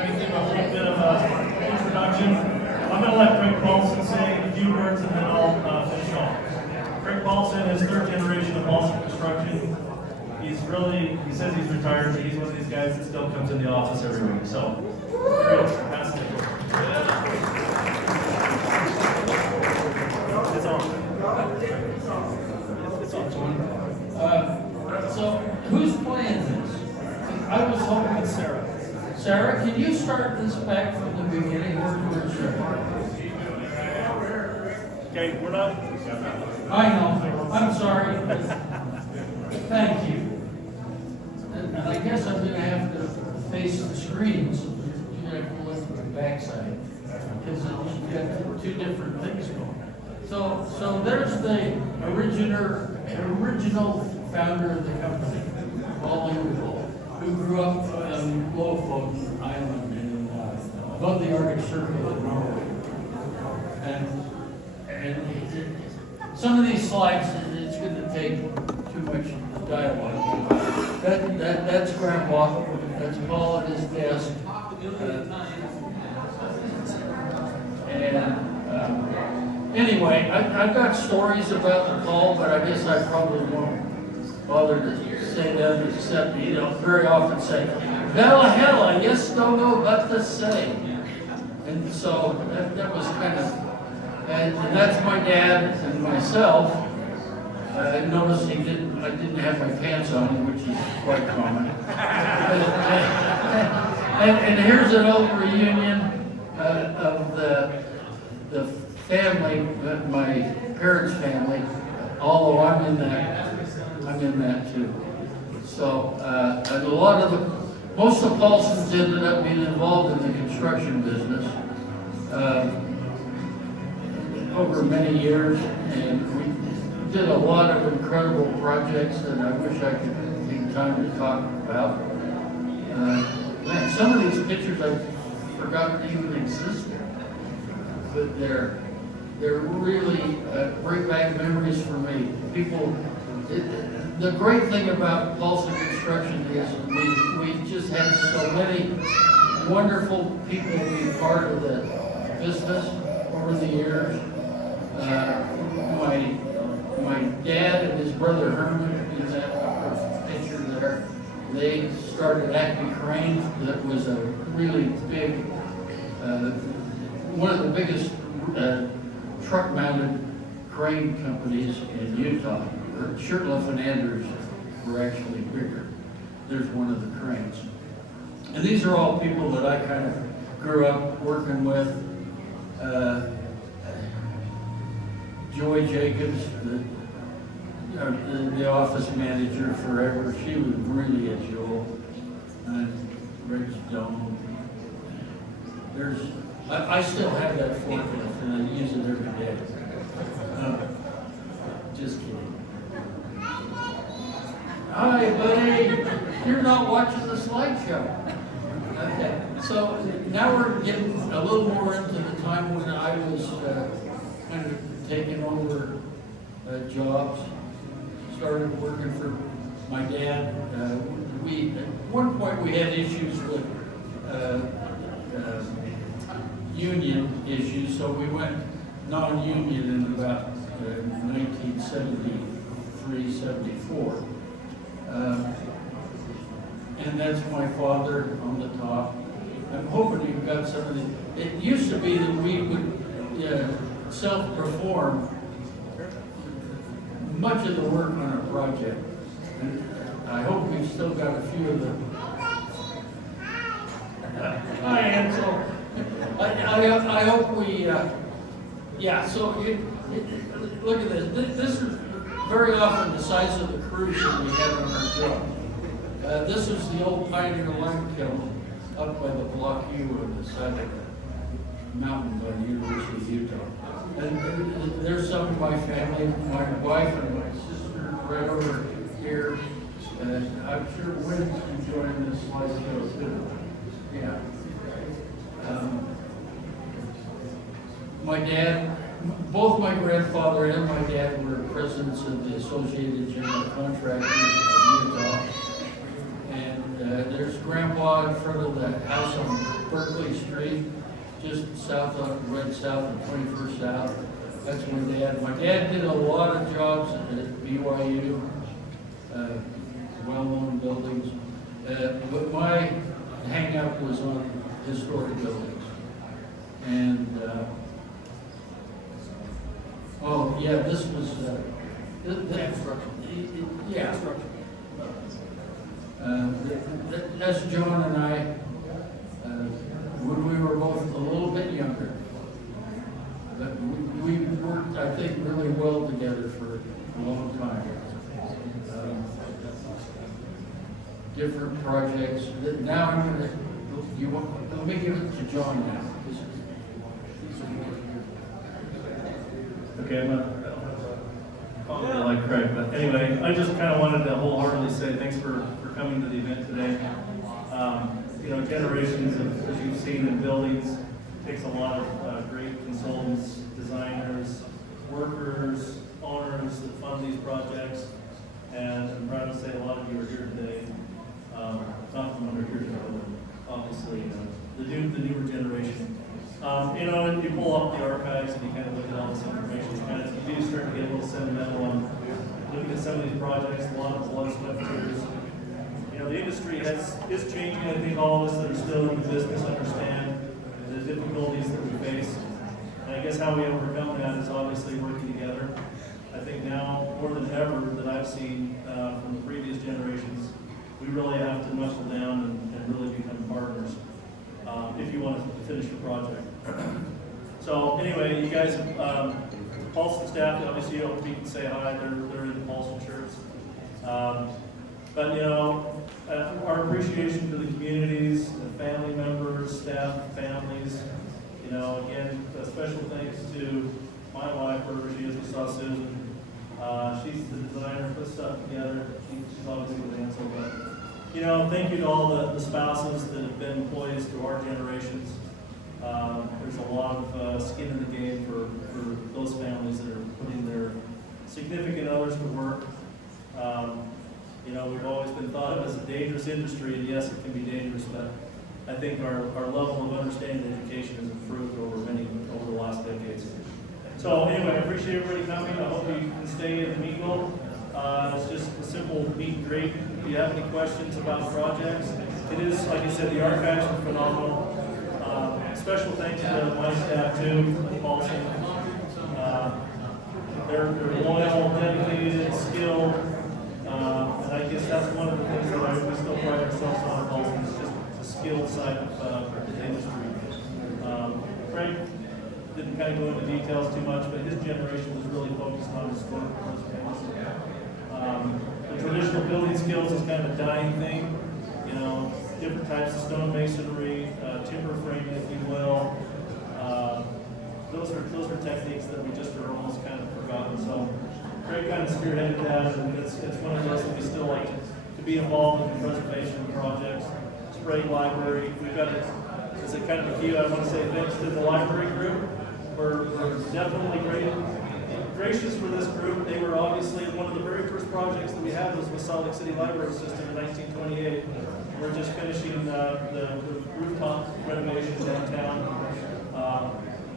kind of give a little bit of an introduction. I'm going to let Greg Paulsen say a few words and then I'll finish off. Greg Paulsen is third generation of Paulsen Construction. He says he's retired, but he's one of these guys that still comes in the office every week. So, Greg, pass it. It's on. So, who's playing this? I was hoping with Sarah. Sarah, can you start this back from the beginning? Where's Sarah? Okay, we're not. I know. I'm sorry. Thank you. And I guess I'm going to have to face the screens. You're going to have to look at the backside because you've got two different things going. So there's the original founder of the company, Paulsen, who grew up on Lofoten Island above the Arctic Circle in Norway. And some of these slides, it's going to take too much dialogue. That's Grandpa. That's Paul at his desk. Anyway, I've got stories about the call, but I guess I probably won't bother to say them, except, very often say, "Well, hell, I just don't know what to say." And so that was kind of, and that's my dad and myself. I noticed I didn't have my pants on, which is quite common. and here's an old reunion of the family, my parents' family. Although I'm in that too. So, and most of Paulsen's ended up being involved in the construction business over many years, and we did a lot of incredible projects that I wish I could take time to talk about. Man, some of these pictures I've forgotten even existed, but they're really bring back memories for me. The great thing about Paulsen Construction is we just had so many wonderful people be part of the business over the years. My dad and his brother Herman, in that picture there, they started Acme Crane. That was a really big, one of the biggest truck-mounted crane companies in Utah. Shirtliff and Anders were actually bigger. There's one of the cranes. And these are all people that I kind of grew up working with. Joy Jacobs, the office manager forever, she was really a jewel. And Greg's dome. I still have that forklift and I use it every day. Just kidding. Hi, buddy. You're not watching the slideshow. Okay. So now we're getting a little more into the time when I was kind of taking over jobs. Started working for my dad. At one point we had issues with union issues, so we went non-union in about 1973, 74. And that's my father on the top. I'm hoping you've got some of the, it used to be that we would self-perform much of the work on a project. And I hope we've still got a few of them. Hi, Ansel. I hope we, so look at this. This is very often the size of the crews that we have on our job. This is the old Pioneer Lime Kiln up by the Block U on the side of the mountain by the University of Utah. And there's some of my family, my wife and my sister right over here. And I'm sure Wynn's enjoying this slideshow too. Yeah. My dad, both my grandfather and my dad were presidents of the Associated General Contractors of Utah. And there's Grandpa in front of the house on Street, just south of, right south of 21st South. That's my dad did a lot of jobs at BYU, well-known buildings. But my hang-up was on historic buildings. And, oh, yeah, this was, yeah. That's John and I, when we were both a little bit younger. But we worked, I think, really well together for a long time. Different projects. Now I'm going to, let me give it to John now. Okay, I'm not like Craig, but anyway, I just kind of wanted to wholeheartedly say thanks for coming to the event today. You know, generations of, as you've seen in buildings, takes a lot of great consultants, designers, workers, owners that fund these projects. And I'm proud to say a lot of you are here today. Not from under here today, but obviously the newer generation. You know, and you pull up the archives and you kind of look at all this information, you do start to get a little sentimental on looking at some of these projects, a lot of blood, sweat, and tears. You know, the industry is changing. I think all of us that are still in the business understand the difficulties that we face. And I guess how we overcome that is obviously working together. I think now, more than ever, that I've seen from the previous generations, we really have to knuckle down and really become partners if you want to finish your project. So anyway, you guys, Paulsen staff, obviously you don't can say hi, they're in the Paulsen shirts. But you know, our appreciation to the communities, the family members, staff, families, you know, again, a special thanks to my wife, wherever she is, we saw Susan. She's the designer, puts stuff together. She's obviously with Ansel, but you know, thank you to all the spouses that have been employees through our generations. There's a lot of skin in the game for those families that are putting their significant others to work. You know, we've always been thought of as a dangerous industry, and yes, it can be dangerous, but I think our level of understanding and education has improved over the last decades. So anyway, I appreciate everybody coming. I hope you can stay in the meeting. It's just a simple meet and greet. If you have any questions about projects, it is, like I said, the archives are phenomenal. Special thanks to my staff too, Paulsen. They're loyal, dedicated, skilled, and I guess that's one of the things that we still pride ourselves on at Paulsen, is just the skilled side of the industry. Frank didn't kind of go into details too much, but his generation was really focused on historic preservation. The traditional building skills is kind of a dying thing, you know, different types of stone masonry, timber framing, if you will. Those are techniques that we just are almost kind of forgotten. So Craig kind of spearheaded that, and it's one of those that we still like to be involved with the preservation projects. Sprague Library, we've got it as a kind of a key. I want to say thanks to the library group. We're definitely gracious for this group. They were obviously one of the very first projects that we had was with Salt Lake City Library System in 1928. We're just finishing the rooftop renovation downtown.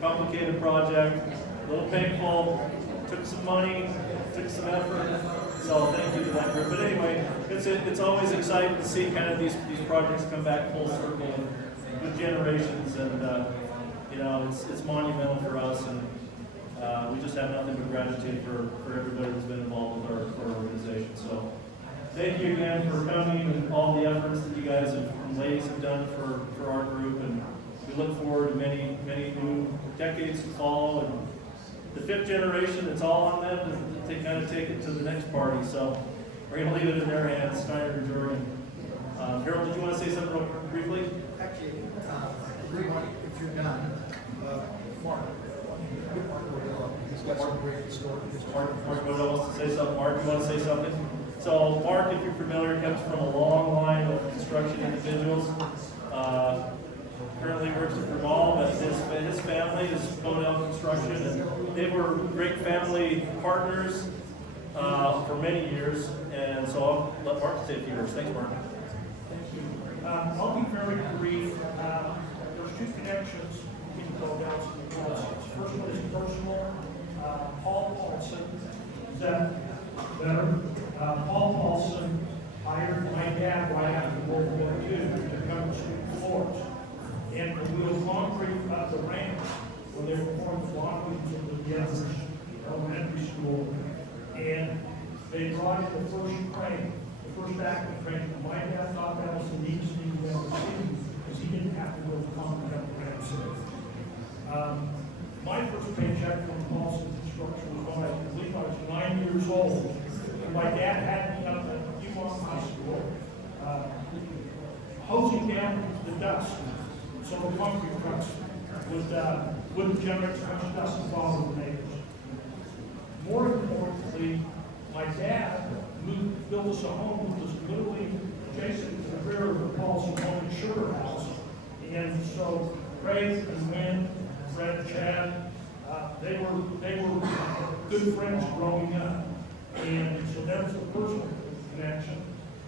Complicated project, a little painful, took some money, took some effort. So thank you to that group. But anyway, it's always exciting to see kind of these projects come back full circle with generations, and you know, it's monumental for us, and we just have nothing but gratitude for everybody that's been involved with our organization. So thank you again for coming and all the efforts that you guys and ladies have done for our group, and we look forward to many new decades to follow, and the fifth generation, it's all on them to kind of take it to the next party. So we're going to leave it in their hands, Steiner and Jordan. Harold, did you want to say something real briefly? Actually, if you're done, Mark. He's got some great stories. Mark Godot wants to say something. Mark, you want to say something? So Mark, if you're familiar, comes from a long line of construction individuals. Currently works at Vermont, but his family is Bodell Construction, and they were great family partners for many years. And so I'll let Mark say a few words. Thanks, Mark. Thank you. I'll be very brief. There's two connections introductions. We can go down to the policies. First one is personal. Paul Paulsen. Is that better? Paul Paulsen hired my dad right after World War II to cover street floors. And to wheel concrete up the ramps when they were pouring blockage into the Evers Elementary School. And they brought in the first crane, the first active crane. My dad thought that was the neatest thing he'd ever seen because he didn't have to wheel concrete up the ramps. My first paycheck from Paulsen Construction was when I believe I was 9 years old. And my dad had me up at Beaumont High School, hosing down the dust. So the concrete trucks wouldn't generate so much dust and bother the neighbors. More importantly, my dad built us a home that was literally adjacent to the rear of the Paulsen home and sugar house. And so Craig and Wynn, Fred, Chad, they were good friends growing up. And so that was the personal connection.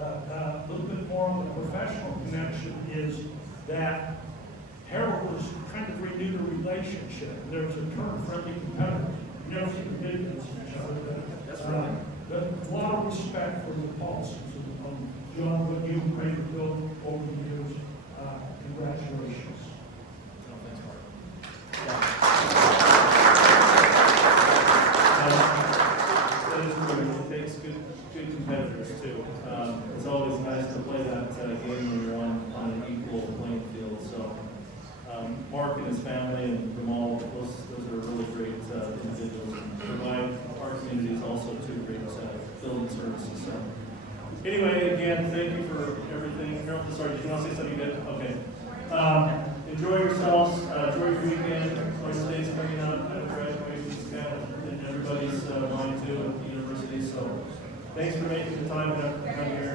A little bit more on the professional connection is that Harold was kind of renewed a relationship. There was a term, friendly competitor. You never see the big against each other. That's right. But a lot of respect for the Paulsens. John, what you and Craig have built over the years, congratulations. That is true. It takes good competitors too. It's always nice to play that game when you're on an equal playing field. So Mark and his family and Gamal, those are really great individuals and provide our communities also too great building services. So anyway, again, thank you for everything. Harold, sorry, did you want to say something good? Okay. Enjoy yourselves. Enjoy your weekend. Like today's coming up. Graduation's kind of in everybody's mind too at the university. So thanks for making the time to come here.